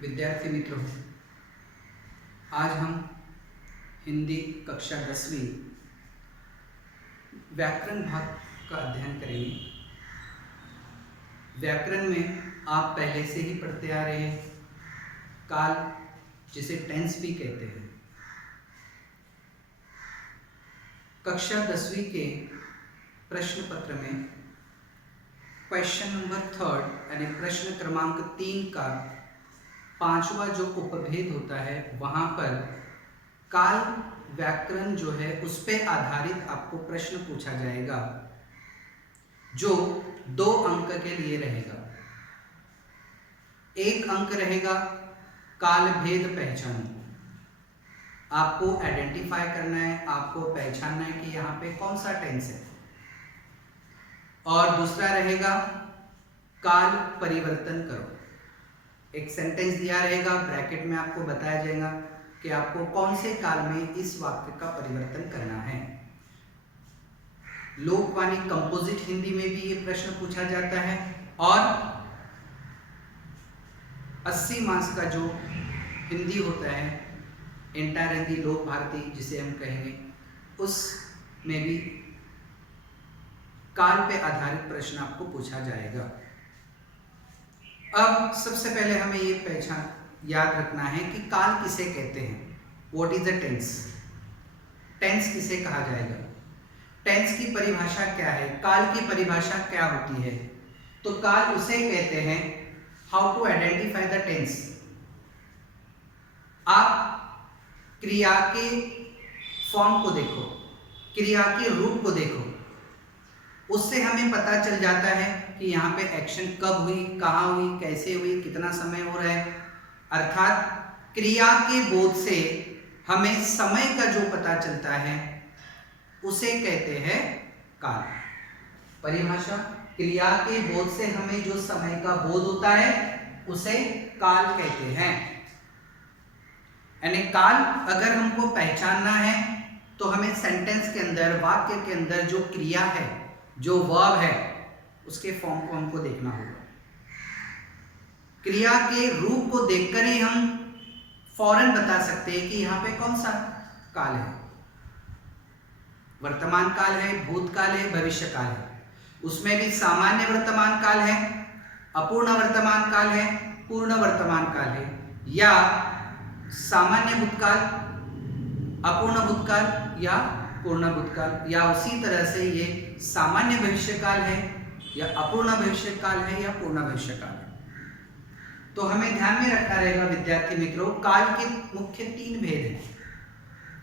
विद्यार्थी मित्रों, आज हम हिंदी कक्षा 10वीं व्याकरण भाग का अध्ययन करेंगे। व्याकरण में आप पहले से ही पढ़ते आ रहे हैं काल, जिसे टेंस भी कहते हैं। कक्षा 10वीं के प्रश्न पत्र में क्वेश्चन नंबर 3 यानी प्रश्न क्रमांक 3 का 5वां जो उपभेद होता है, वहां पर काल व्याकरण जो है उस पे आधारित आपको प्रश्न पूछा जाएगा, जो 2 अंक के लिए रहेगा। 1 अंक रहेगा काल भेद पहचानो। आपको आइडेंटिफाई करना है, आपको पहचानना है कि यहाँ पे कौन सा टेंस है। और दूसरा रहेगा काल परिवर्तन करो। एक सेंटेंस दिया रहेगा, ब्रैकेट में आपको बताया जाएगा कि आपको कौन से काल में इस वाक्य का परिवर्तन करना है। लोकवाणी कंपोजिट हिंदी में भी ये प्रश्न पूछा जाता है और 80 मार्क्स का जो हिंदी होता है, एंटायर हिंदी लोक भारती जिसे हम कहेंगे, उसमें भी काल पे आधारित प्रश्न आपको पूछा जाएगा। अब सबसे पहले हमें ये पहचान याद रखना है कि काल किसे कहते हैं। What is the tense? Tense किसे कहा जाएगा? टेंस की परिभाषा क्या है? काल की परिभाषा क्या होती है? तो काल उसे कहते हैं, how to identify the tense. आप क्रिया के फॉर्म को देखो, क्रिया के रूप को देखो, उससे हमें पता चल जाता है कि यहाँ पे एक्शन कब हुई, कहाँ हुई, कैसे हुई, कितना समय हो रहा है। अर्थात क्रिया के बोध से हमें समय का जो पता चलता है उसे कहते हैं काल। परिभाषा, क्रिया के बोध से हमें जो समय का बोध होता है उसे काल कहते हैं। यानी काल अगर हमको पहचानना है तो हमें सेंटेंस के अंदर, वाक्य के अंदर जो क्रिया है, जो वर्ब है, उसके फॉर्म को हमको देखना होगा। क्रिया के रूप को देखकर ही हम फौरन बता सकते हैं कि यहाँ पे कौन सा काल है। वर्तमान काल है, भूतकाल है, भविष्य काल है। उसमें भी सामान्य वर्तमान काल है, अपूर्ण वर्तमान काल है, पूर्ण वर्तमान काल है, या सामान्य भूतकाल, अपूर्ण भूतकाल या पूर्ण भूतकाल, या उसी तरह से ये सामान्य भविष्य काल है या अपूर्ण भविष्य काल है या पूर्ण भविष्य काल है। तो हमें ध्यान में रखना रहेगा विद्यार्थी मित्रों, काल के मुख्य 3 भेद हैं।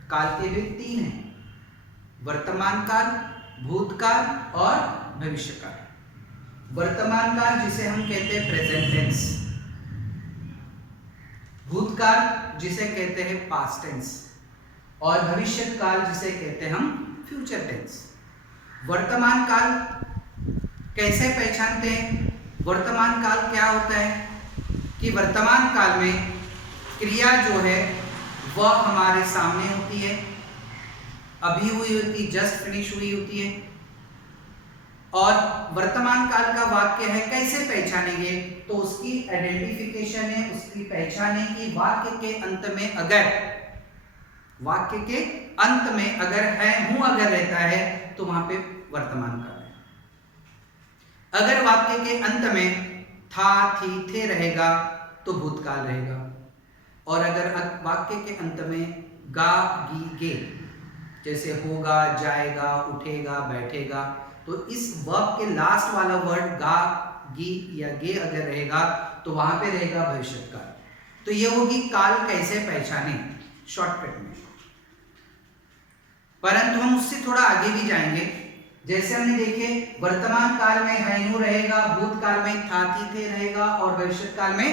काल के भेद 3 हैं, वर्तमान काल, भूतकाल और भविष्य काल। वर्तमान काल जिसे हम कहते हैं प्रेजेंट टेंस, भूतकाल जिसे कहते हैं पास्ट टेंस, और भविष्य काल जिसे कहते हैं हम फ्यूचर टेंस। वर्तमान काल कैसे पहचानते हैं? वर्तमान काल क्या होता है कि वर्तमान काल में क्रिया जो है वह हमारे सामने होती है, अभी हुई होती, जस्ट फिनिश हुई होती है। और वर्तमान काल का वाक्य है, कैसे पहचानेंगे? तो उसकी आइडेंटिफिकेशन है, उसकी पहचान है कि वाक्य के अंत में अगर है, हूं अगर रहता है तो वहां पे वर्तमान काल है। अगर वाक्य के अंत में था, थी, थे रहेगा तो भूतकाल रहेगा। और अगर वाक्य के अंत में गा, गी, गे, जैसे होगा, जाएगा, उठेगा, बैठेगा, तो इस वर्ब के लास्ट वाला वर्ड गा, गी या गे अगर रहेगा तो वहां पे रहेगा भविष्य काल। तो ये होगी काल कैसे पहचाने शॉर्टकट में। परंतु हम उससे थोड़ा आगे भी जाएंगे। जैसे हमने देखे, वर्तमान काल में है, हूं रहेगा, भूतकाल में था, थी, थे रहेगा, और भविष्य काल में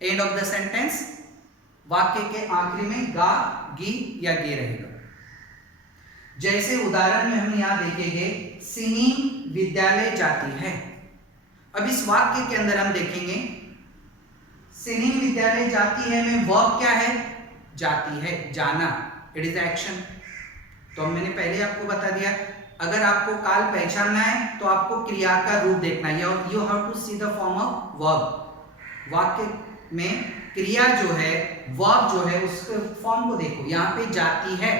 एंड ऑफ द सेंटेंस, वाक्य के आखिरी में गा, गी या गे रहेगा। जैसे उदाहरण में हम यहां देखेंगे, सिनी विद्यालय जाती है। अब इस वाक्य के अंदर हम देखेंगे, सिनी विद्यालय जाती है में वर्ब क्या है? जाती है, जाना, इट इज एक्शन। तो मैंने पहले आपको बता दिया, अगर आपको काल पहचानना है तो आपको क्रिया का रूप देखना है। You have to see the form of verb. वाक्य में क्रिया जो है, वर्ब जो है, उसके फॉर्म को देखो। यहाँ पे जाती है,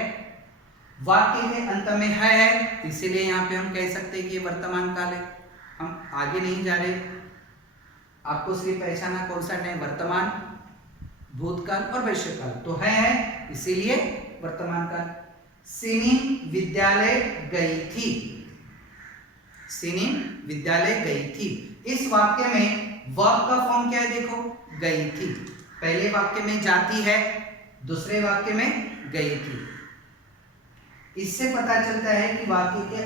वाक्य के अंत में है, इसीलिए यहाँ पे हम कह सकते हैं कि ये वर्तमान काल है। हम आगे नहीं जा रहे, आपको सिर्फ पहचाना कौन सा है, वर्तमान, भूतकाल और भविष्यकाल। तो है इसीलिए वर्तमान काल। सिनी विद्यालय गई थी, सिनी विद्यालय गई थी। इस वाक्य में वर्ब का फॉर्म क्या है, देखो, गई थी। पहले वाक्य में जाती है, दूसरे वाक्य में गई थी। इससे पता चलता है कि वाक्य के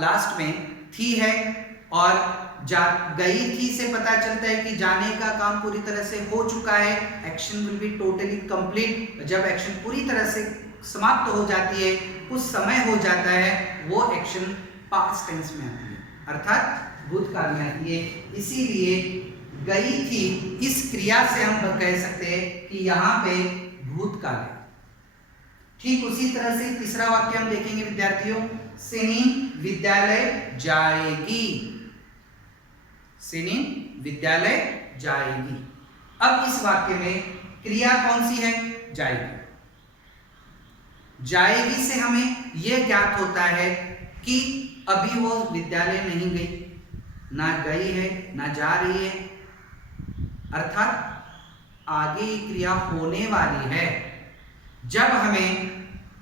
लास्ट में थी है, और गई थी से पता चलता है कि जाने का काम पूरी तरह से हो चुका है। Action will be totally complete. जब एक्शन पूरी तरह से समाप्त हो जाती है, कुछ समय हो जाता है, वो एक्शन पास्ट टेंस में आती है, अर्थात भूतकाल में आती है। इसीलिए गई थी, इस क्रिया से हम कह सकते हैं कि यहाँ पे भूतकाल है। ठीक उसी तरह से तीसरा वाक्य हम देखेंगे विद्यार्थियों, सिनी विद्यालय जाएगी, सिनी विद्यालय जाएगी। अब इस वाक्य में क्रिया कौन सी है, जाएगी। जाएगी से हमें यह ज्ञात होता है कि अभी वो विद्यालय नहीं गई, ना गई है ना जा रही है, अर्थात आगे ये क्रिया होने वाली है। जब हमें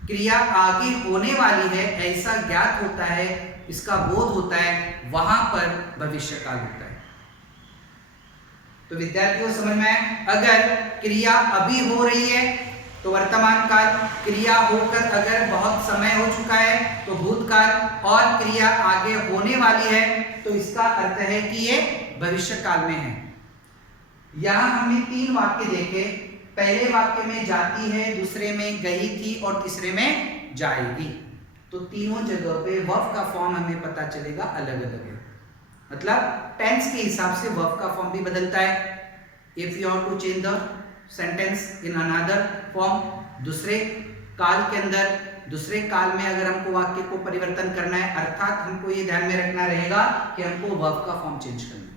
क्रिया आगे होने वाली है ऐसा ज्ञात होता है, इसका बोध होता है, वहां पर भविष्यकाल होता है। तो विद्यार्थियों समझ में आए, अगर क्रिया अभी हो रही है तो वर्तमान काल, क्रिया होकर अगर बहुत समय हो चुका है तो भूतकाल, और क्रिया आगे होने वाली है तो इसका अर्थ है कि ये भविष्य काल में है। यहां हमने 3 वाक्य देखे, पहले वाक्य में जाती है, दूसरे में गई थी और तीसरे में जाएगी। तो तीनों जगह पे वर्ब का फॉर्म हमें पता चलेगा अलग अलग है, मतलब टेंस के हिसाब से वर्ब का फॉर्म भी बदलता है। If you have to change the sentence in another form, दूसरे काल के अंदर, दूसरे काल में अगर हमको वाक्य को परिवर्तन करना है, अर्थात हमको ये ध्यान में रखना रहेगा कि हमको वर्ब का फॉर्म चेंज करना है।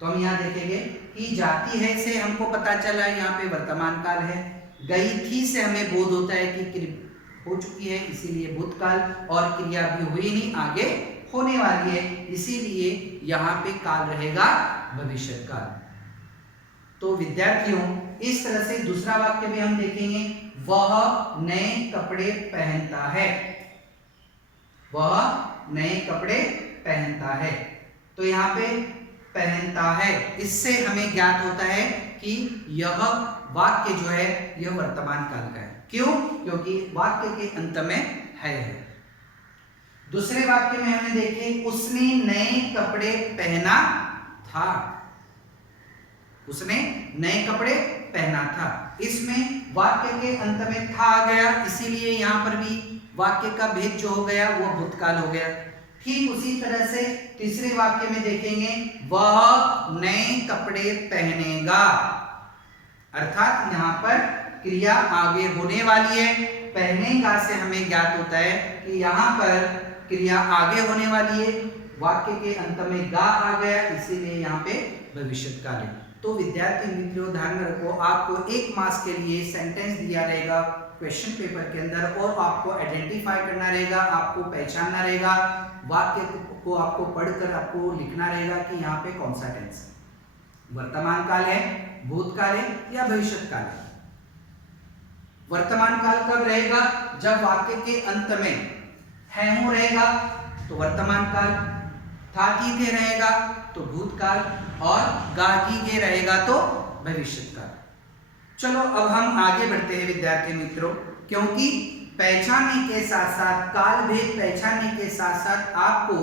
तो हम यहाँ देखेंगे कि जाती है से हमको पता चला यहाँ पे वर्तमान काल है, गई थी से हमें बोध होता है कि हो चुकी है, इसीलिए भूतकाल, और क्रिया भी हुई नहीं, आगे होने वाली है, इसीलिए यहाँ पे काल रहेगा भविष्य काल। तो विद्यार्थियों इस तरह से दूसरा वाक्य भी हम देखेंगे, वह नए कपड़े पहनता है, वह नए कपड़े पहनता है। तो यहाँ पे पहनता है, इससे हमें ज्ञात होता है कि यह वाक्य जो है यह वर्तमान काल का है। क्यों? क्योंकि वाक्य के अंत में है। दूसरे वाक्य में हमने देखे, उसने नए कपड़े पहना था, उसने नए कपड़े पहना था। इसमें वाक्य के अंत में था आ गया, इसीलिए यहाँ पर भी वाक्य का भेद जो हो गया वो भूतकाल हो गया। ठीक उसी तरह से तीसरे वाक्य में देखेंगे, वह नए कपड़े पहनेगा, अर्थात यहाँ पर क्रिया आगे होने वाली है। पहनेगा से हमें ज्ञात होता है कि यहाँ पर क्रिया आगे होने वाली है, वाक्य के अंत में गा आ गया, इसीलिए यहाँ पे भविष्यकाल है। तो विद्यार्थी मित्रों ध्यान में रखो, आपको 1 मार्क्स के लिए सेंटेंस दिया रहेगा क्वेश्चन पेपर के अंदर, और आपको आइडेंटिफाई करना रहेगा, आपको पहचानना रहेगा, वाक्य को आपको पढ़कर आपको लिखना रहेगा कि यहाँ पे कौन सा टेंस है, वर्तमान काल है, भूतकाल है या भविष्य काल है। वर्तमान काल कब रहेगा? जब वाक्य के अंत में है हो रहेगा तो वर्तमान काल, था की थे रहेगा तो भूतकाल, और गा की गे रहेगा तो भविष्य काल। चलो अब हम आगे बढ़ते हैं विद्यार्थी मित्रों, क्योंकि पहचानने के साथ साथ, काल भेद पहचानने के साथ साथ आपको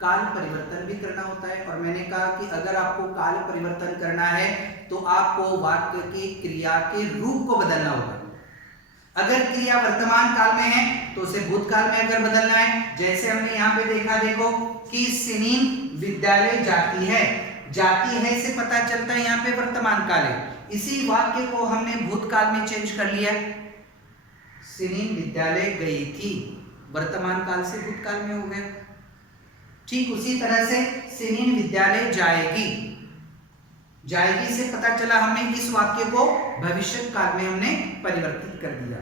काल परिवर्तन भी करना होता है। और मैंने कहा कि अगर आपको काल परिवर्तन करना है तो आपको वाक्य की क्रिया के रूप को बदलना होगा। अगर क्रिया वर्तमान काल में है तो उसे भूतकाल में अगर बदलना है, जैसे हमने यहाँ पे देखा, देखो कि सिनीन विद्यालय जाती है, जाती है से पता चलता है यहाँ पे वर्तमान काल है। इसी वाक्य को हमने भूतकाल में चेंज कर लिया, सिनीन विद्यालय गई थी, वर्तमान काल से भूतकाल में हो गया। ठीक उसी तरह से सिनीन विद्यालय जाएगी, जाएगी से पता चला हमने इस वाक्य को भविष्य काल में हमने परिवर्तित कर दिया।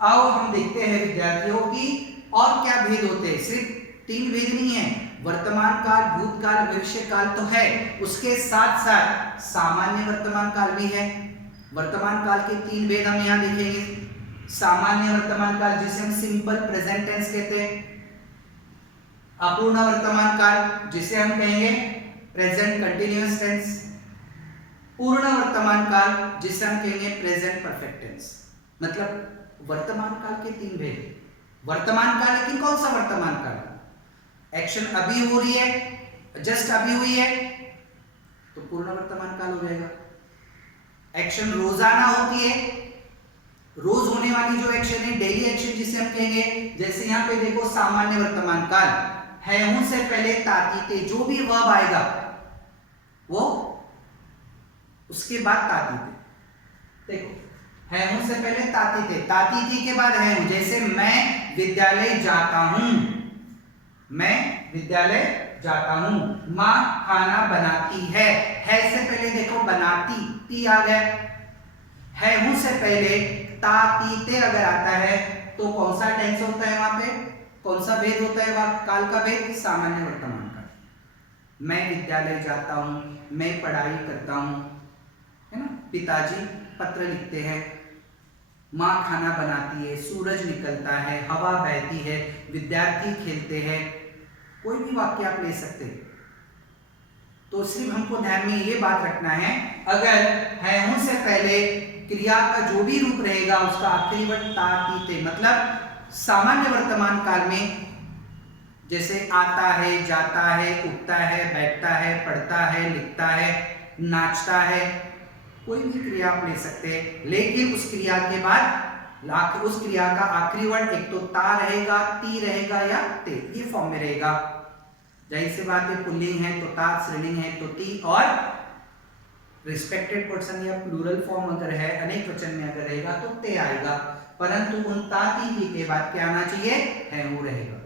आओ हम देखते हैं विद्यार्थियों की और क्या भेद होते हैं। सिर्फ 3 भेद नहीं है, वर्तमान काल, भूतकाल, भविष्य काल तो है, उसके साथ साथ सामान्य वर्तमान काल भी है। वर्तमान काल के 3 भेद हम यहाँ देखेंगे। सामान्य वर्तमान काल जिसे हम सिंपल प्रेजेंट टेंस कहते हैं, अपूर्ण वर्तमान काल जिसे हम कहेंगे प्रेजेंट कंटिन्यूअस टेंस, पूर्ण वर्तमान काल जिसे हम कहेंगे प्रेजेंट परफेक्ट टेंस। मतलब वर्तमान काल के 3 भेद। वर्तमान काल, लेकिन कौन सा वर्तमान काल? एक्शन अभी हो रही है, जस्ट अभी हुई है तो पूर्ण वर्तमान काल हो जाएगा। एक्शन रोजाना होती है, रोज होने वाली जो एक्शन है, डेली एक्शन जिसे हम कहेंगे, जैसे यहाँ पे देखो सामान्य वर्तमान काल, है हूं से पहले ताती थे, जो भी वर्ब आएगा वो उसके बाद ताती थे। देखो है हूं से पहले ताती थे, ताती थी के बाद है हूं। जैसे मैं विद्यालय जाता हूं, मैं विद्यालय जाता हूं। माँ खाना बनाती है से पहले देखो बनाती, ती आ गया। है हूं से पहले तातीते अगर आता है तो कौन सा टेंस होता है? वहां पे कौन सा भेद होता है? वह काल का भेद सामान्य वर्तमान काल। मैं विद्यालय जाता हूं, मैं पढ़ाई करता हूं, है ना। पिताजी पत्र लिखते हैं, माँ खाना बनाती है, सूरज निकलता है, हवा बहती है, विद्यार्थी खेलते हैं। कोई भी वाक्य आप ले सकते हैं। तो सिर्फ हमको ध्यान में ये बात रखना है, अगर है हूं से पहले क्रिया का जो भी रूप रहेगा उसका आखिरी वर्ड ता ती थे। मतलब सामान्य वर्तमान काल में जैसे आता है, जाता है, उठता है, बैठता है, पढ़ता है, लिखता है, नाचता है, कोई भी क्रिया आप ले सकते हैं। लेकिन उस क्रिया के बाद उस क्रिया का आखिरी वर्ड एक तो ता रहेगा, ती रहेगा या ते, ये फॉर्म में रहेगा। जाहिर सी बात है, पुल्लिंग है तो ता, स्त्रीलिंग है तो ती, और रिस्पेक्टेड पर्सन या प्लूरल फॉर्म अगर है, अनेक वचन में अगर रहेगा तो ते आएगा। परंतु उन ता, ती के बाद क्या आना चाहिए? है वो रहेगा।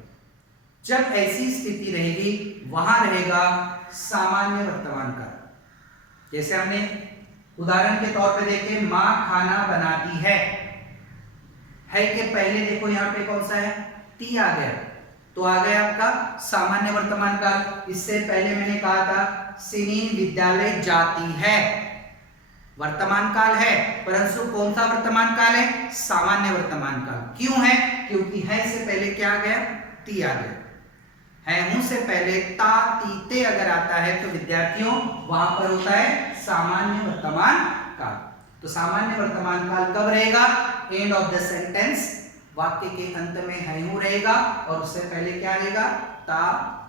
जब ऐसी स्थिति रहेगी वहां रहेगा सामान्य वर्तमान काल। जैसे हमने उदाहरण के तौर पे देखे, माँ खाना बनाती है के पहले देखो यहाँ पे कौन सा है? ती आ गया, तो आ गया आपका सामान्य वर्तमान काल। इससे पहले मैंने कहा था सिनीन विद्यालय जाती है, वर्तमान काल है, परंतु कौन सा वर्तमान काल है? सामान्य वर्तमान काल। क्यों है? क्योंकि है से पहले क्या आ गया? ती आ गया। है हूं से पहले ता, ती, ते अगर आता है तो विद्यार्थियों वहां पर होता है सामान्य वर्तमान काल। तो सामान्य वर्तमान काल कब रहेगा? एंड ऑफ द सेंटेंस, वाक्य के अंत में है हूं रहेगा और उससे पहले क्या रहेगा? ता,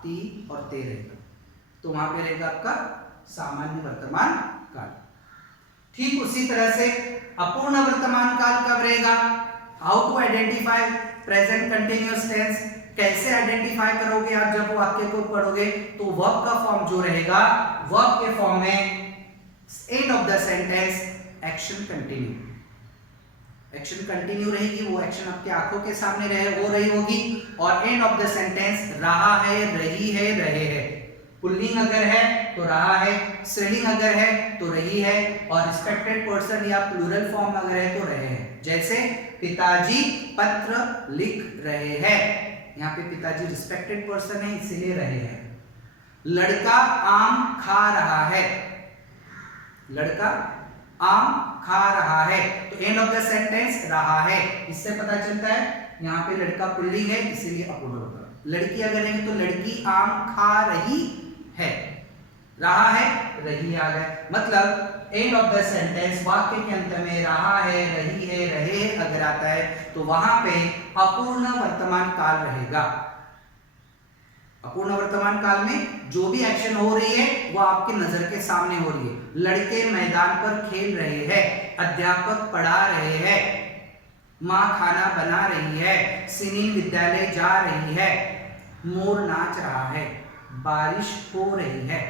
ती और ते रहेगा। तो वहां पे रहेगा आपका सामान्य वर्तमान काल। ठीक उसी तरह से अपूर्ण वर्तमान काल कब रहेगा? How to identify present continuous tense? कैसे आइडेंटिफाई करोगे आप जब वाक्य को पढ़ोगे? तो वर्ब का फॉर्म जो रहेगा, वर्ब के फॉर्म में end of the sentence action continue, action continue रहेगी। वो एक्शन आपके आंखों के सामने हो रही होगी। और एंड ऑफ द सेंटेंस रहा है, रही है, रहे है। पुल्लिंग अगर है तो रहा है, स्त्रीलिंग अगर है तो रही है, और रिस्पेक्टेड पर्सन या प्लूरल फॉर्म अगर है तो रहे हैं। जैसे पिताजी पत्र लिख रहे हैं, यहाँ पे पिताजी रिस्पेक्टेड पर्सन है इसलिए रहे हैं। लड़का आम खा रहा है, लड़का आम खा रहा है, तो एंड ऑफ द सेंटेंस रहा है। इससे पता चलता है यहाँ पे लड़का पुल्लिंग है इसलिए अपूर्ण होगा। लड़की अगर रहेगी तो लड़की आम खा रही है, रहा है, रही आ गया। मतलब एंड ऑफ द सेंटेंस, वाक्य के अंत में रहा है, रही है, रहे है अगर आता है तो वहां पे अपूर्ण वर्तमान काल रहेगा। अपूर्ण वर्तमान काल में जो भी एक्शन हो रही है वो आपकी नजर के सामने हो रही है। लड़के मैदान पर खेल रहे हैं, अध्यापक पढ़ा रहे हैं, माँ खाना बना रही है, सिनीन विद्यालय जा रही है, मोर नाच रहा है, बारिश हो रही है।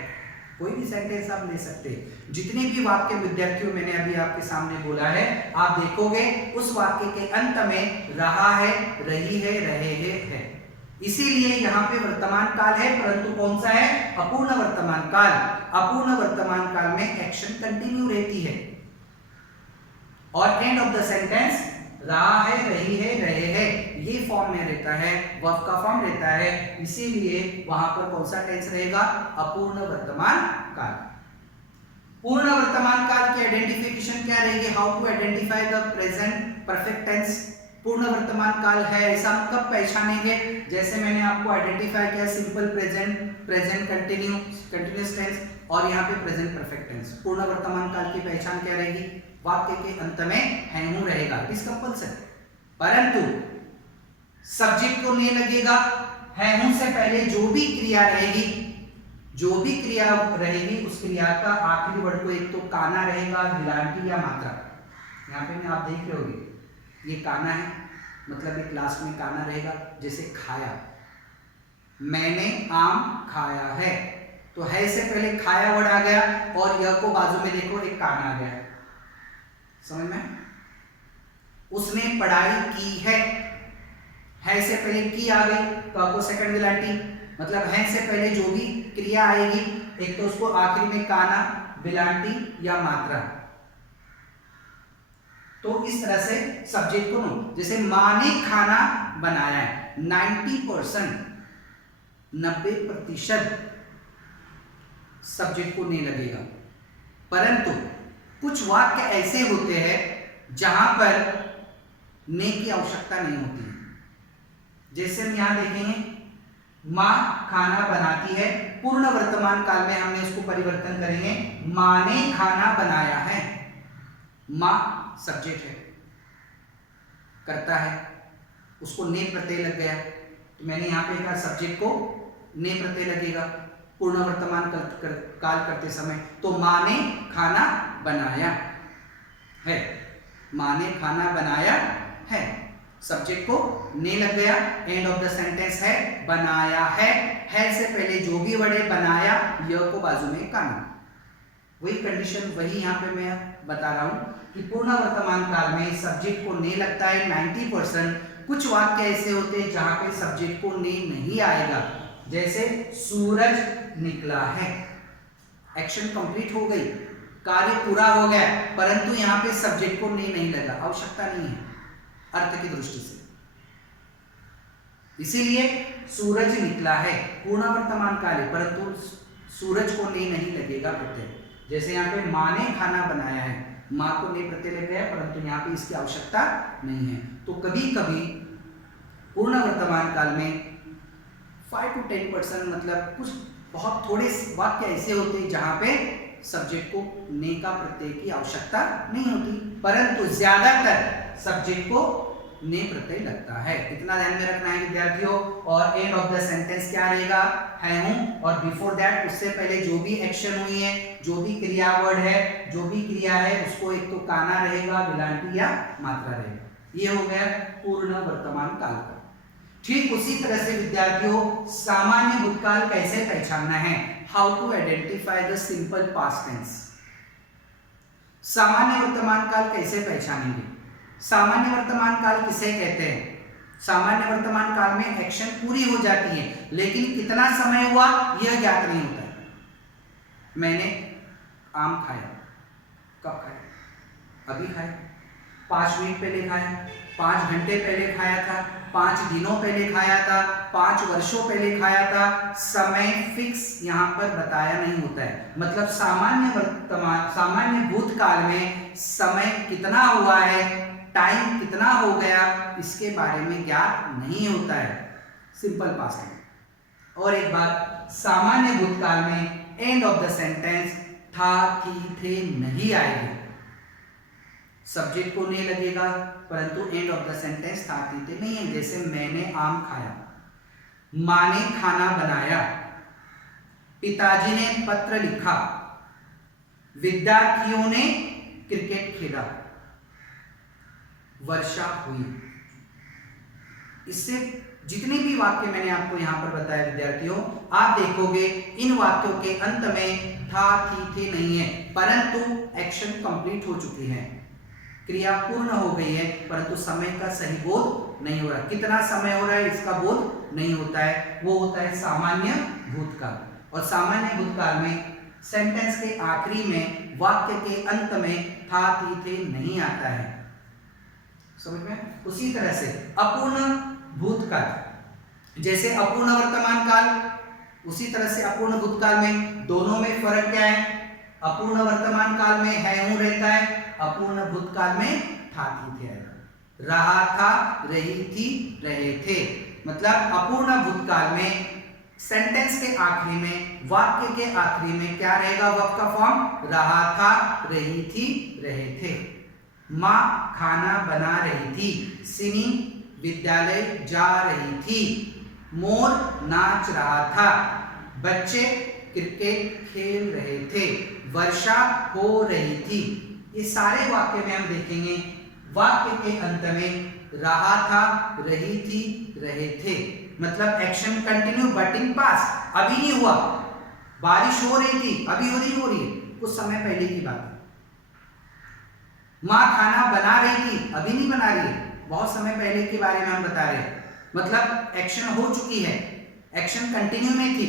कोई भी सेंटेंस आप ले सकते हैं। जितने भी वाक्य विद्यार्थियों मैंने अभी आपके सामने बोला है, आप देखोगे उस वाक्य के अंत में रहा है, रही है, रहे है। इसीलिए यहाँ पे वर्तमान काल है, परंतु कौन सा है? अपूर्ण वर्तमान काल। अपूर्ण वर्तमान काल में एक्शन कंटिन्यू रहती है और एंड ऑफ द सेंटेंस रहा है, रही है, रहे हैं, ये फॉर्म में रहता है, वर्ब का फॉर्म रहता है, इसीलिए वहां पर कौन सा टेंस रहेगा? अपूर्ण वर्तमान काल। पूर्ण वर्तमान काल की आइडेंटिफिकेशन क्या रहेगी? How to identify the present perfect tense. पूर्ण वर्तमान काल है ऐसा हम कब पहचानेंगे? जैसे मैंने आपको आइडेंटिफाई किया simple present, present continuous tense और यहाँ पे प्रेजेंट परफेक्ट टेंस। पूर्ण वर्तमान काल की पहचान क्या रहेगी? वाक्य के अंत में है हूं रहेगा, इट इज कंपल्सरी, परंतु सब्जेक्ट को नहीं लगेगा। है हूं से पहले जो भी क्रिया रहेगी, जो भी क्रिया रहेगी उस क्रिया का आखिरी वर्ड को एक तो काना रहेगा, विरांटी या मात्रा। यहाँ पे आप देख रहे होगे ये काना है, मतलब एक लास्ट में काना रहेगा, जैसे खाया, मैंने आम खाया है, तो है से पहले खाया वर्ड आ गया और यह को बाजू में देखो एक काना आ गया, समझ में? उसने पढ़ाई की है से पहले की आ गई तो आपको सेकंड विलांटी, मतलब है से पहले जो भी क्रिया आएगी एक तो उसको आखिरी में काना, विलांटी या मात्रा। तो इस तरह से सब्जेक्ट को नो, जैसे मां ने खाना बनाया है, 90%, 90% सब्जेक्ट को नहीं लगेगा, परंतु कुछ वाक्य ऐसे होते हैं जहां पर ने की आवश्यकता नहीं होती है। जैसे हम यहां देखेंगे मां खाना बनाती है, पूर्ण वर्तमान काल में हमने इसको परिवर्तन करेंगे, मां ने खाना बनाया है, मां सब्जेक्ट है, करता है, उसको ने प्रत्यय लग गया, तो मैंने यहां पे कहा सब्जेक्ट को ने प्रत्यय लगेगा पूर्ण वर्तमान काल करते समय, तो मां ने खाना बनाया है, मां ने खाना बनाया है, सब्जेक्ट को ने लग गया, एंड ऑफ द सेंटेंस है बनाया है से पहले जो भी वर्ड है बनाया, यह को बाजू में काना। वही कंडीशन वही यहाँ पे मैं बता रहा हूं कि पूर्ण वर्तमान काल में सब्जेक्ट को ने लगता है 90%। कुछ वाक्य ऐसे होते हैं जहां पे सब्जेक्ट को ने नहीं आएगा, जैसे सूरज निकला है, एक्शन कंप्लीट हो गई, कार्य पूरा हो गया, परंतु यहाँ पे सब्जेक्ट को ने नहीं लगा, आवश्यकता नहीं है अर्थ की दृष्टि से, इसीलिए सूरज निकला है पूर्ण वर्तमान काल है, परंतु सूरज को ने नहीं लगेगा प्रत्यय। जैसे यहाँ पे मां ने खाना बनाया है, मां को ने प्रत्यय लग गया, परंतु यहाँ पे इसकी आवश्यकता नहीं है। तो कभी कभी पूर्ण वर्तमान काल में 5 to 10%, मतलब कुछ बहुत थोड़े वाक्य ऐसे होते हैं जहां पे सब्जेक्ट को ने का प्रत्यय की आवश्यकता नहीं होती, परंतु ज्यादातर सब्जेक्ट को ने प्रत्यय लगता है। इतना ध्यान में रखना है विद्यार्थियों। और एंड ऑफ द सेंटेंस क्या रहेगा? है हूं, और बिफोर दैट उससे पहले जो भी एक्शन हुई है, जो भी क्रिया वर्ड है, जो भी क्रिया है, उसको एक तो काना रहेगा, विलांटी या मात्रा रहेगा। ये हो गया पूर्ण वर्तमान काल का। ठीक उसी तरह से विद्यार्थियों सामान्य भूतकाल कैसे पहचानना है? How to identify the simple past tense. सामान्य वर्तमान काल कैसे पहचानेंगे? सामान्य वर्तमान काल किसे कहते हैं? सामान्य वर्तमान काल में एक्शन पूरी हो जाती है, लेकिन कितना समय हुआ यह ज्ञात नहीं होता है। मैंने आम खाया, कब खाया? अभी खाया, 5 मिनट पहले खाया, 5 घंटे पहले खाया था, 5 दिनों पहले खाया था, 5 वर्षों पहले खाया था। समय फिक्स यहाँ पर बताया नहीं होता है, मतलब सामान्य भूतकाल में समय कितना हुआ है, टाइम कितना हो गया, इसके बारे में ज्ञात नहीं होता है, सिंपल पास्ट में। और एक बात, सामान्य भूतकाल में एंड ऑफ द सेंटेंस था, थी, थे नहीं आएगी, सब्जेक्ट को नहीं लगेगा, परंतु एंड ऑफ द सेंटेंस था, थी, थे नहीं है। जैसे मैंने आम खाया, मां ने खाना बनाया, पिताजी ने पत्र लिखा, विद्यार्थियों ने क्रिकेट खेला, वर्षा हुई। इससे जितने भी वाक्य मैंने आपको यहां पर बताया विद्यार्थियों, आप देखोगे इन वाक्यों के अंत में था, थी, थे नहीं है, परंतु एक्शन कंप्लीट हो चुकी है, क्रिया पूर्ण हो गई है, परंतु समय का सही बोध नहीं हो रहा। कितना समय हो रहा है इसका बोध नहीं होता है, वो होता है सामान्य भूतकाल। और सामान्य भूतकाल में सेंटेंस के आखिरी में, वाक्य के अंत में था थी थे नहीं आता है, समझ में। उसी तरह से अपूर्ण भूतकाल, जैसे अपूर्ण वर्तमान काल, उसी तरह से अपूर्ण भूतकाल में दोनों में फर्क क्या है? अपूर्ण वर्तमान काल में है हूं रहता है, अपूर्ण भूतकाल में था थी थे आएगा। रहा था, रही थी, रहे थे। मतलब अपूर्ण भूतकाल में सेंटेंस के आखिरी में, वाक्य के आखिरी में क्या रहेगा? वर्ब का फॉर्म रहा था, रही थी, रहे थे। माँ खाना बना रही थी, सिनी विद्यालय जा रही थी, मोर नाच रहा था, बच्चे क्रिकेट खेल रहे थे, वर्षा हो रही थी। ये सारे वाक्य में हम देखेंगे वाक्य के अंत में रहा था, रही थी, रहे थे। मतलब action continue but in past, अभी नहीं हुआ। बारिश हो रही थी, अभी हो रही है, कुछ समय पहले की बात है। माँ खाना बना रही थी, अभी नहीं बना रही है, बहुत समय पहले के बारे में हम बता रहे हैं। मतलब एक्शन हो चुकी है, एक्शन कंटिन्यू में थी,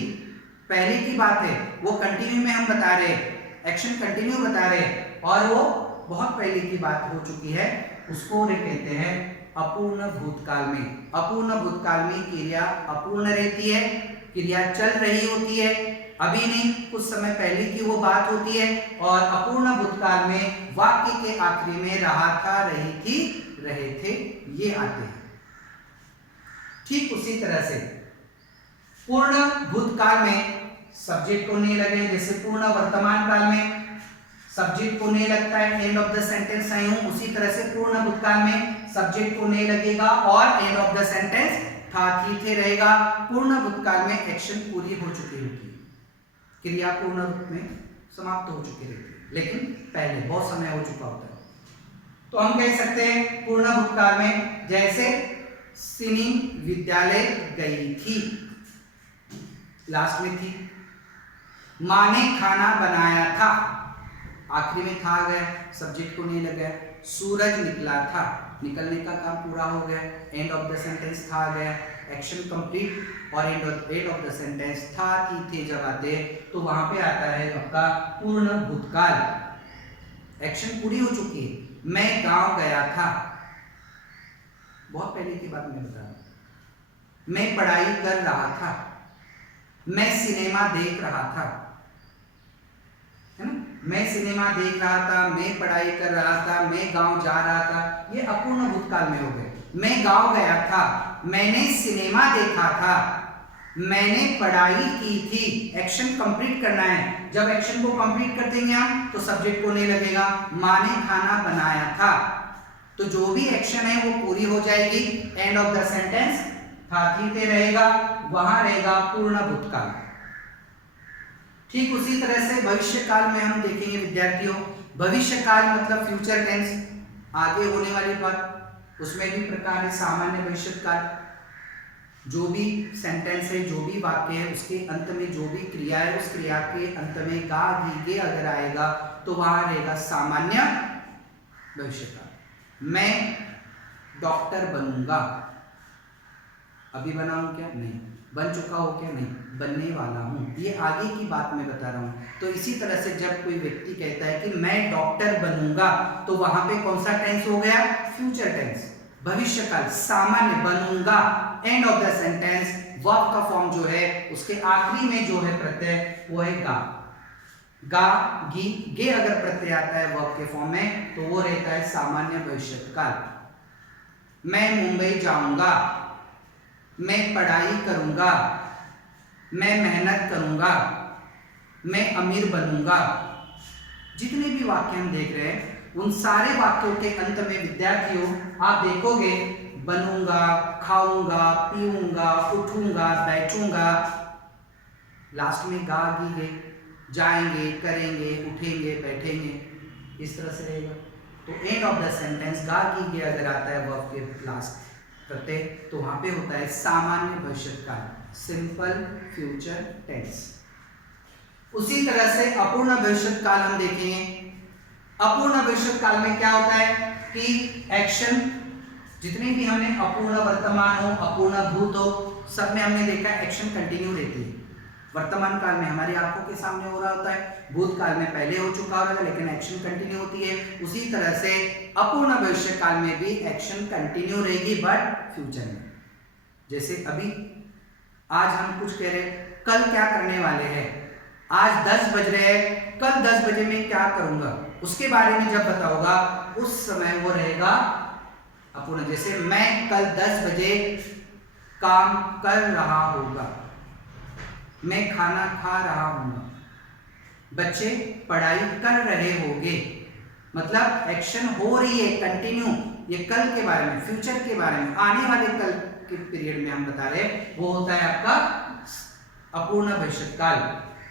पहले की बात है, वो कंटिन्यू में हम बता रहे हैं, एक्शन कंटिन्यू बता रहे हैं, और वो बहुत पहले की बात हो चुकी है, उसको कहते हैं अपूर्ण भूतकाल में। अपूर्ण भूतकाल में क्रिया अपूर्ण रहती है, क्रिया चल रही होती है, अभी नहीं, कुछ समय पहले की वो बात होती है। और अपूर्ण भूतकाल में वाक्य के आखिरी में रहा था, रही थी, रहे थे, ये आते हैं। ठीक उसी तरह से पूर्ण भूतकाल में सब्जेक्ट को नहीं लगे, जैसे पूर्ण वर्तमान काल में सब्जेक्ट को नहीं लगता है, end of the sentence I हूं, उसी तरह से पूर्ण भूतकाल में सब्जेक्ट को नहीं लगेगा और एंड ऑफ द सेंटेंस था थी थे रहेगा। पूर्ण भूतकाल में एक्शन पूरी हो चुकी होती है, क्रिया पूर्ण रूप में समाप्त हो चुकी रहती है, लेकिन पहले बहुत समय हो चुका होता है। तो हम कह सकते हैं पूर्ण भूतकाल में, जैसे सिनी विद्यालय गई थी, लास्ट में थी। माँ ने खाना बनाया था, आखिरी में था आ गया, सब्जेक्ट को नहीं लगा। सूरज निकला था, निकलने का काम पूरा हो गया, एंड ऑफ द सेंटेंस था आ गया, एक्शन कंप्लीट। और एंड ऑफ द सेंटेंस था थी थे जब आते तो वहां पे आता है आपका पूर्ण भूतकाल, एक्शन पूरी हो चुकी है। मैं गांव गया था, बहुत पहले की बात मैं बता रहा हूं। मैं पढ़ाई कर रहा था, मैं सिनेमा देख रहा था, है ना। मैं सिनेमा देख रहा था, मैं पढ़ाई कर रहा था, मैं गांव जा रहा था, ये अपूर्ण भूतकाल में हो गए। मैं गांव गया था, मैंने सिनेमा देखा था, मैंने पढ़ाई की थी, एक्शन कंप्लीट करना है। जब एक्शन को कंप्लीट कर देंगे हम तो सब्जेक्ट को नहीं लगेगा। माँ ने खाना बनाया था, तो जो भी एक्शन है वो पूरी हो जाएगी, एंड ऑफ द सेंटेंस था थी थे रहेगा, वहां रहेगा पूर्ण भूतकाल। ठीक उसी तरह से भविष्य काल में हम देखेंगे विद्यार्थियों, भविष्य काल मतलब फ्यूचर टेंस, आगे होने वाली बात, उसमें भी प्रकार है सामान्य भविष्य काल। जो भी सेंटेंस है, जो भी वाक्य है, उसके अंत में जो भी क्रिया है, उस क्रिया के अंत में गा गी गे अगर आएगा तो वहां रहेगा सामान्य भविष्य काल। मैं डॉक्टर बनूंगा, अभी बनाऊं क्या? नहीं। बन चुका हो क्या? नहीं, बनने वाला हूं, ये आगे की बात मैं बता रहा हूं। तो इसी तरह से जब कोई व्यक्ति कहता है कि मैं डॉक्टर बनूंगा, तो वहां पे कौन सा टेंस हो गया? फ्यूचर टेंस, भविष्य काल, सामान्य बनूंगा, end of the sentence, verb का फॉर्म जो है उसके आखिरी में जो है प्रत्यय वो है गा, गा गी गे अगर प्रत्यय आता है वर्ब के फॉर्म में तो वो रहता है सामान्य भविष्य काल। मैं मुंबई जाऊंगा, मैं पढ़ाई करूंगा, मैं मेहनत करूंगा, मैं अमीर बनूंगा। जितने भी वाक्य हम देख रहे हैं उन सारे वाक्यों के अंत में विद्यार्थियों आप देखोगे बनूंगा, खाऊंगा, पीऊंगा, उठूंगा, बैठूंगा, लास्ट में गा गी गे, जाएंगे, करेंगे, उठेंगे, बैठेंगे, इस तरह से रहेगा। तो एंड ऑफ द सेंटेंस गा गी गे अगर आता है वर्ब के लास्ट प्रत्यय तो वहां पे होता है सामान्य भविष्य काल, सिंपल फ्यूचर टेंस। उसी तरह से अपूर्ण भविष्य काल हम देखेंगे। अपूर्ण भविष्य काल में क्या होता है कि एक्शन जितने भी हमने अपूर्ण वर्तमान हो, अपूर्ण भूत हो, सब में हमने देखा है एक्शन कंटिन्यू रहती है। वर्तमान काल में हमारी आंखों के सामने हो रहा होता है, भूतकाल में पहले हो चुका होगा लेकिन एक्शन कंटिन्यू होती है। उसी तरह से अपूर्ण भविष्य काल में भी एक्शन कंटिन्यू रहेगी बट फ्यूचर में। जैसे अभी आज हम कुछ कह रहे हैं, कल क्या करने वाले हैं, आज 10 बज रहे हैं, कल 10 बजे मैं क्या करूंगा, उसके बारे में जब बताऊंगा उस समय वो रहेगा अपूर्ण। जैसे मैं कल 10 बजे काम कर रहा होगा, मैं खाना खा रहा हूंगा, बच्चे पढ़ाई कर रहे होंगे, मतलब एक्शन हो रही है कंटिन्यू। ये कल के बारे में, फ्यूचर के बारे में, आने वाले कल के पीरियड में हम बता रहे हैं, वो होता है आपका अपूर्ण भविष्य काल।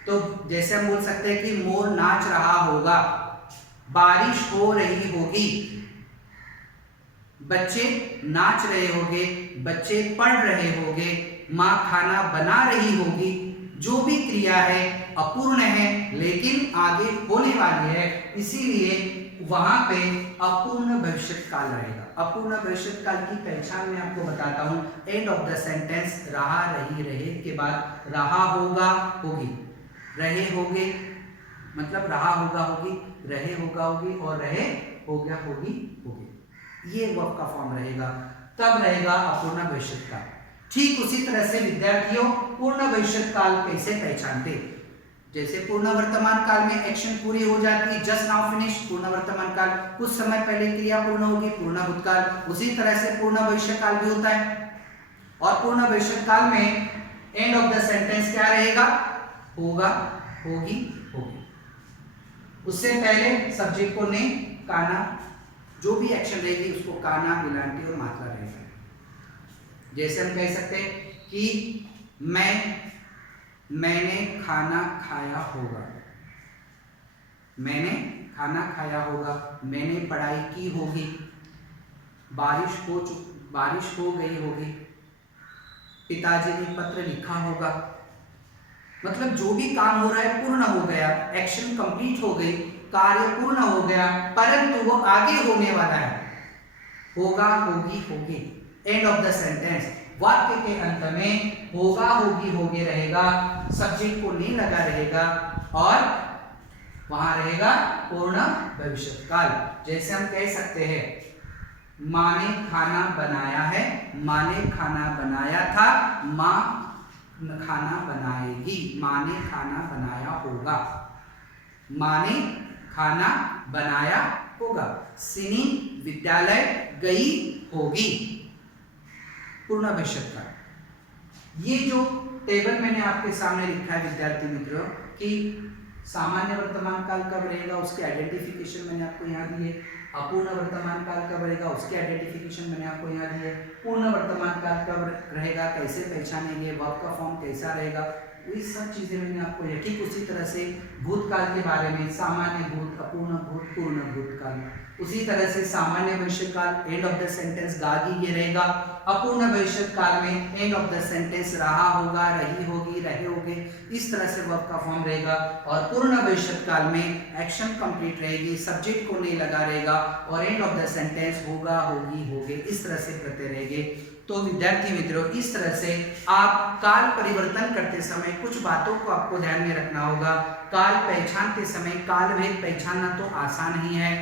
तो जैसे हम बोल सकते हैं कि मोर नाच रहा होगा, बारिश हो रही होगी, बच्चे नाच रहे होंगे, बच्चे पढ़ रहे होंगे, माँ खाना बना रही होगी। जो भी क्रिया है अपूर्ण है लेकिन आगे होने वाली है, इसीलिए वहां पे अपूर्ण भविष्य काल रहेगा। अपूर्ण भविष्य काल की पहचान मैं आपको बताता हूं। एंड ऑफ द सेंटेंस रहा, रही, रहे के बाद रहा, होगा, होगी, रहे, होगे, मतलब रहा, होगा, होगी, रहे, होगा, होगी और रहे, हो गया, होगी, होगी। ये वर्ब का फॉर्म रहेगा, तब रहेगा अपूर्ण भविष्य काल। ठीक उसी तरह से विद्यार्थियों पूर्ण भविष्य काल कैसे पहचानते, जैसे पूर्ण वर्तमान काल में एक्शन पूरी हो जाती है, जस्ट नाउ फिनिश, पूर्ण वर्तमान काल कुछ समय पहले क्रिया पूर्ण होगी, पूर्ण भूतकाल। उसी तरह से पूर्ण भविष्य काल भी होता है, और पूर्ण भविष्य काल में एंड ऑफ द सेंटेंस क्या रहेगा, होगा, होगी, होगी। उससे पहले सब्जेक्ट को ने, काना, जो भी एक्शन रहेगी उसको काना, बिलांटी और मात्रा रहेगा। जैसे हम कह सकते हैं कि मैंने खाना खाया होगा, मैंने खाना खाया होगा, मैंने पढ़ाई की होगी, बारिश हो गई होगी, पिताजी ने पत्र लिखा होगा। मतलब जो भी काम हो रहा है पूर्ण हो गया, एक्शन कंप्लीट हो गई, कार्य पूर्ण हो गया, परंतु वो आगे होने वाला है, होगा, होगी, होगी। एंड ऑफ द सेंटेंस, वाक्य के अंत में होगा, होगी, होगे रहेगा, सब्जेक्ट को नहीं लगा रहेगा और वहां रहेगा पूर्ण भविष्य काल। जैसे हम कह सकते हैं माँ ने खाना बनाया है, माँ ने खाना बनाया था, माँ खाना बनाएगी, माँ ने खाना बनाया होगा, माँ ने खाना बनाया होगा, सिनी विद्यालय गई होगी। पूर्ण भविष्य काल। ये जो टेबल मैंने आपके सामने लिखा है विद्यार्थी मित्रों कि सामान्य वर्तमान काल कब रहेगा उसकी आइडेंटिफिकेशन मैंने आपको यहाँ दी है, अपूर्ण वर्तमान काल कब रहेगा उसकी आइडेंटिफिकेशन मैंने आपको यहाँ दी है, पूर्ण वर्तमान काल कब रहेगा, कैसे पहचानेंगे, वर्ब का फॉर्म कैसा रहेगा, ये सब चीजें मैंने आपको ये। ठीक उसी तरह से भूतकाल के बारे में, सामान्य भूत, अपूर्ण भूत, पूर्ण भूतकाल। उसी तरह से सामान्य भविष्य काल एंड ऑफ द सेंटेंस गागी ये रहेगा, अपूर्ण भविष्य काल में एंड ऑफ द सेंटेंस रहा होगा, रही होगी, रहे होगे, इस तरह से वर्ब का फॉर्म रहेगा। और पूर्ण भविष्य काल में एक्शन कंप्लीट रहेगी, सब्जेक्ट को नहीं लगा रहेगा और एंड ऑफ द सेंटेंस होगा, होगी, होगे, इस तरह से प्रत्यय रहेंगे। तो विद्यार्थी मित्रों इस तरह से आप काल परिवर्तन करते समय कुछ बातों को आपको ध्यान में रखना होगा। काल पहचानते समय काल भेद पहचानना तो आसान ही है,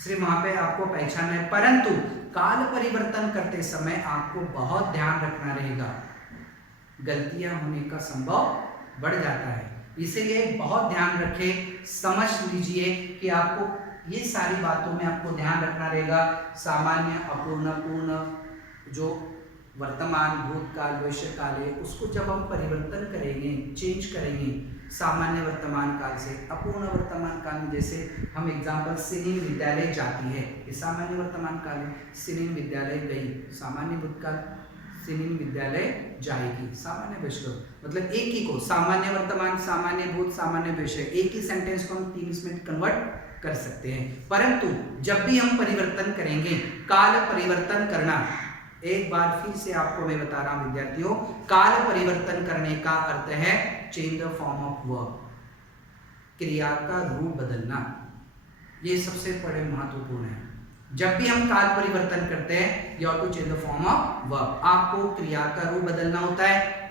सिर्फ वहां पे आपको पहचानना है, परंतु काल परिवर्तन करते समय आपको बहुत ध्यान रखना रहेगा, गलतियां होने का संभव बढ़ जाता है। इसीलिए बहुत ध्यान रखें, समझ लीजिए कि आपको ये सारी बातों में आपको ध्यान रखना रहेगा। सामान्य, अपूर्ण, पूर्ण, जो वर्तमान, भूतकाल, भविष्य काल है उसको जब हम परिवर्तन करेंगे, चेंज करेंगे सामान्य वर्तमान काल से अपूर्ण वर्तमान काल में, जैसे हम एग्जाम्पल सिनीन विद्यालय जाती है, ये सामान्य वर्तमान काल में, सिनीन विद्यालय गई, सामान्य भूतकाल, सिनीन विद्यालय जाएगी, सामान्य भविष्य, मतलब एक ही को सामान्य वर्तमान, सामान्य भूत, सामान्य भविष्य, एक ही सेंटेंस को हम 30 मिनट कन्वर्ट कर सकते हैं। परंतु जब भी हम परिवर्तन करेंगे, काल परिवर्तन करना, एक बार फिर से आपको मैं बता रहा हूं विद्यार्थियों, काल परिवर्तन करने का अर्थ है change the form of verb, क्रिया का रूप बदलना, ये सबसे बड़े महत्वपूर्ण है। जब भी हम काल परिवर्तन करते हैं you have to change the form of verb. आपको क्रिया का रूप बदलना होता है।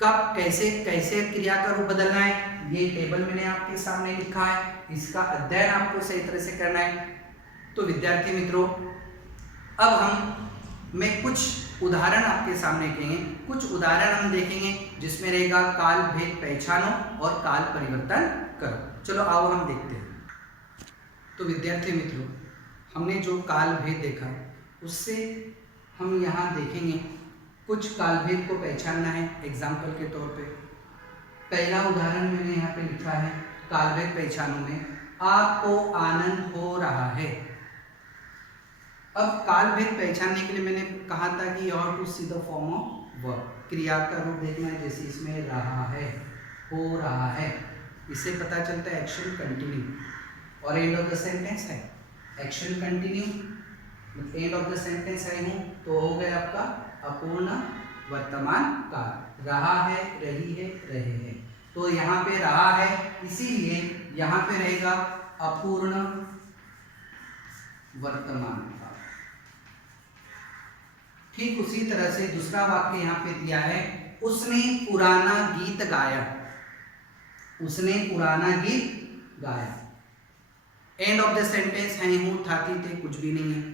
कब, कैसे कैसे क्रिया का रूप बदलना है, ये टेबल मैंने आपके सामने लिखा है, इसका अध्ययन आपको सही तरह से करना है। तो विद्यार्थी मित्रों, मैं कुछ उदाहरण आपके सामने कहेंगे, कुछ उदाहरण हम देखेंगे जिसमें रहेगा काल भेद पहचानो और काल परिवर्तन करो। चलो आओ हम देखते हैं। तो विद्यार्थी मित्रों, हमने जो काल भेद देखा उससे हम यहाँ देखेंगे कुछ काल भेद को पहचानना है। एग्जाम्पल के तौर पे पहला उदाहरण मैंने यहाँ पे लिखा है, काल भेद पहचानो में आपको आनंद हो रहा है। अब काल भेद पहचानने के लिए मैंने कहा था कि you have to see the form of verb, क्रिया का रूप देखना है। जैसे इसमें रहा है, हो रहा है, इससे पता चलता है एक्शन कंटिन्यू। और एंड ऑफ द सेंटेंस है action continue, end of the sentence है हूँ तो हो गया आपका अपूर्ण वर्तमान काल। रहा है, रही है, रहे हैं। तो यहाँ पे रहा है, इसीलिए यहाँ पे रहेगा अपूर्ण वर्तमान काल। ठीक उसी तरह से दूसरा वाक्य यहाँ पे दिया है, उसने पुराना गीत गाया। उसने पुराना गीत गाया। एंड ऑफ द सेंटेंस है हूं, था, थी, थे, कुछ भी नहीं है।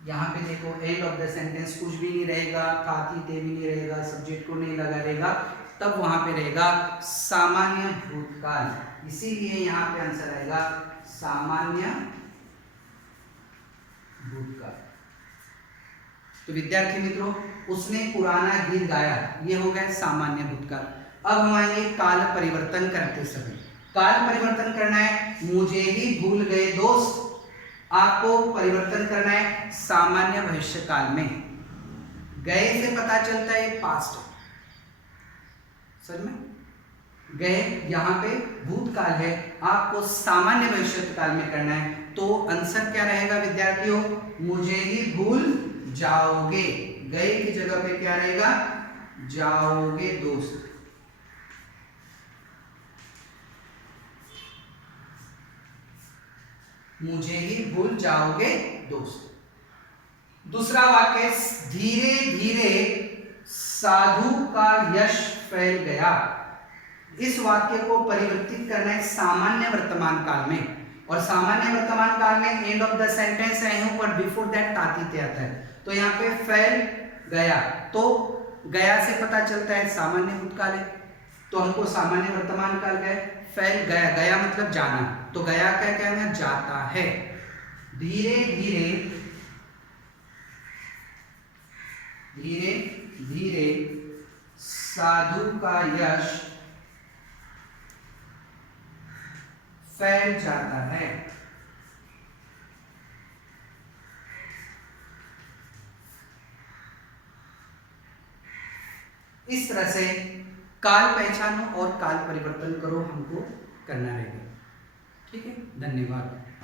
यहाँ पे देखो एंड ऑफ द सेंटेंस कुछ भी नहीं रहेगा, था, थी, थे भी नहीं रहेगा, सब्जेक्ट को नहीं लगा रहेगा, तब वहां पे रहेगा सामान्य भूतकाल। इसीलिए यहाँ पे आंसर आएगा सामान्य भूतकाल। तो विद्यार्थी मित्रों, उसने पुराना गीत गाया, ये हो गया सामान्य भूतकाल। अब हम आएंगे काल परिवर्तन करते समय। काल परिवर्तन करना है, मुझे ही भूल गए दोस्त। आपको परिवर्तन करना है सामान्य भविष्य काल में। गए से पता चलता है पास्ट, समझ में? गए यहाँ पे भूतकाल है, आपको सामान्य भविष्य काल में करना है। तो आंसर क्या रहेगा विद्यार्थियों? मुझे ही भूल जाओगे। गए की जगह पे क्या रहेगा? जाओगे दोस्त। मुझे ही भूल जाओगे दोस्त। दूसरा वाक्य, धीरे धीरे साधु का यश फैल गया। इस वाक्य को परिवर्तित करना है सामान्य वर्तमान काल में। और सामान्य वर्तमान काल में एंड ऑफ द सेंटेंस है हूं, पर बिफोर दैट तातीते आता है। तो यहाँ पे फैल गया, तो गया से पता चलता है सामान्य भूतकाल है, तो हमको सामान्य वर्तमान काल गए। फैल गया, गया मतलब जाना, तो गया क्या कहना? जाता है। धीरे धीरे, धीरे धीरे साधु का यश फैल जाता है। इस तरह से काल पहचानो और काल परिवर्तन करो हमको करना रहेगा। ठीक है, धन्यवाद।